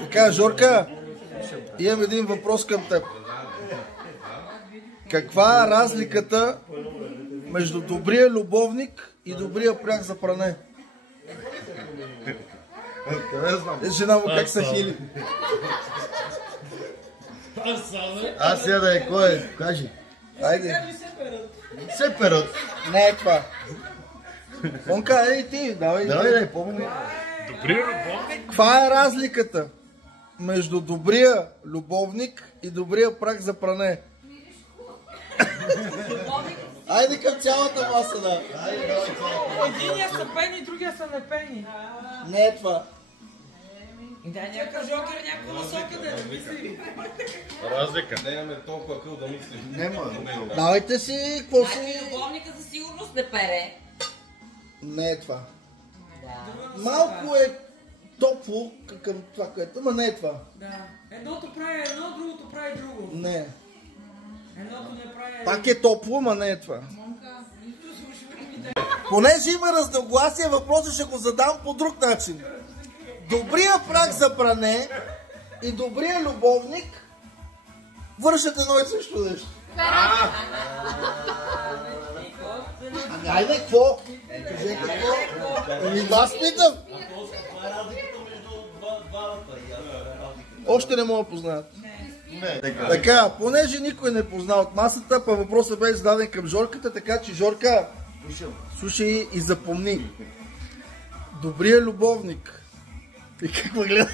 Така, Жорка, имам един въпрос към теб. Каква е разликата между добрия любовник и добрия прях за пране? Жена му как са хили. Аз я да е кой, кажи. Айде. Се перат. Не е това. Онка, ей ти, давай. Давай да е помни. Добрия любовник? Каква е разликата между добрия любовник и добрия прах за пране? Айде към цялата маса, да. Единия са пени, другия са непени. Не е това. Да, някакъв жокер, някаква насока да мисли. Разлика. Не имаме толкова къл да мислим. Нема. Давайте си, какво си... Любовника със сигурност не пере. Не е това. Да. Малко е топло към това, което, ама не е това. Да. Едното прави едно, другото прави друго. Не. Едното не прави... Пак е топло, ама не е това. Понеже има разногласие, въпросът ще го задам по друг начин. Добрия прах за пране и добрия любовник вършат едно и също нещо. Ами айде, какво? Кажете какво? Ами вас питам. Още не мога да познаят. Така, понеже никой не позна от масата, па въпросът бе зададен към Жорката, така че Жорка, слушай и запомни. Добрия любовник. И какво гледа?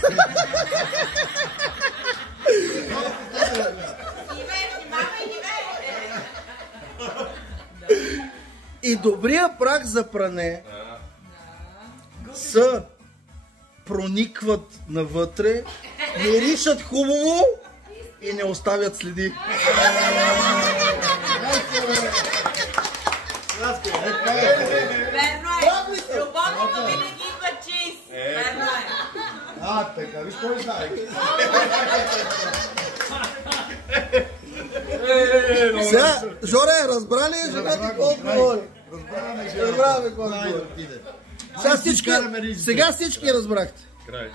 И добрия прах за пране са проникват навътре, миришат хубаво и не оставят следи. Верно е. Любовника винаги идва чист. Верно е. Така, виж кой знае. Сега, Жоре, разбра ли жената какво отговори? Разбраме какво отговори. Сега всички разбрахте. Край.